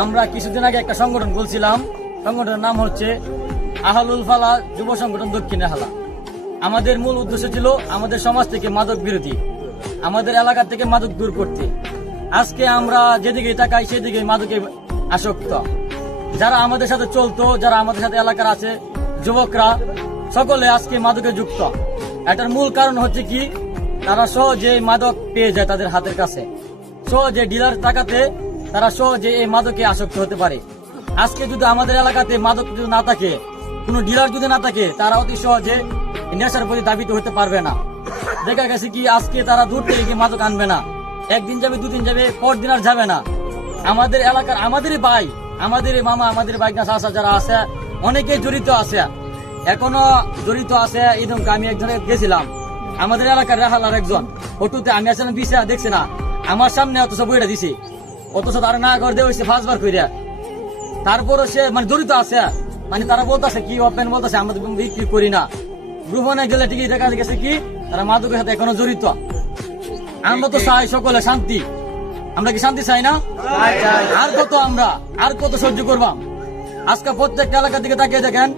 আমরা কিছুদিন আগে একটা সংগঠন বলছিলাম, সংগঠনের নাম হচ্ছে আহলুল ফালা যুব সংগঠন দক্ষিণ হালা। আমাদের মূল উদ্দেশ্য ছিল আমাদের সমাজ থেকে মাদক বিরোধী, আমাদের এলাকা থেকে মাদক দূর করতে। আজকে আমরা যেদিকে তাকাই সেদিকে মাদকে আসক্ত। যারা আমাদের সাথে চলতো, যারা আমাদের সাথে এলাকার আছে, যুবকরা সকলে আজকে মাদকে যুক্ত। এটার মূল কারণ হচ্ছে কি, তারা সহজে মাদক পেয়ে যায় তাদের হাতের কাছে, সহজে ডিলার টাকাতে তারা সহজে এই মাদকে আসক্ত হতে পারে। আজকে যদি আমাদের এলাকাতে মাদক যদি না থাকে, কোনো ডিলার যদি না থাকে, তারা অতি সহজে নেশার প্রতি দাবিত হতে পারবে না। দেখা গেছে কি আজকে তারা দূর থেকে গিয়ে মাদক আনবে না, একদিন যাবে, দুদিন যাবে, পরদিন আর যাবে না। আমাদের এলাকার আমাদেরই ভাই, আমাদের মামা, আমাদের বাইকনা চাচা যারা আছে অনেকে জড়িত আছে, এখনো জড়িত আছে। এরকম আমি একজনের গেছিলাম, আমাদের এলাকার রেহালার একজন ফটোতে আমি আসলাম পিছিয়ে দেখছি না, আমার সামনে অথচ বইটা দিছি, অথচ তারা না করে দেওয়া হয়েছে 5 বার কইরা। তারপরও সে মানে জড়িত আছে, মানে তারা বলতেছে কি ওপেন বলতেছে আমাদের বিক্রি করি না। গ্রুপনে গেলে ঠিকই দেখা গেছে কি তারা মাদকের সাথে এখনো জড়িত। আমরা তো চাই সকলে শান্তি, আমরা কি শান্তি চাই না? আর কত আমরা আর কত সহ্য করবাম? আজকে প্রত্যেকটা এলাকার দিকে তাকিয়ে দেখেন,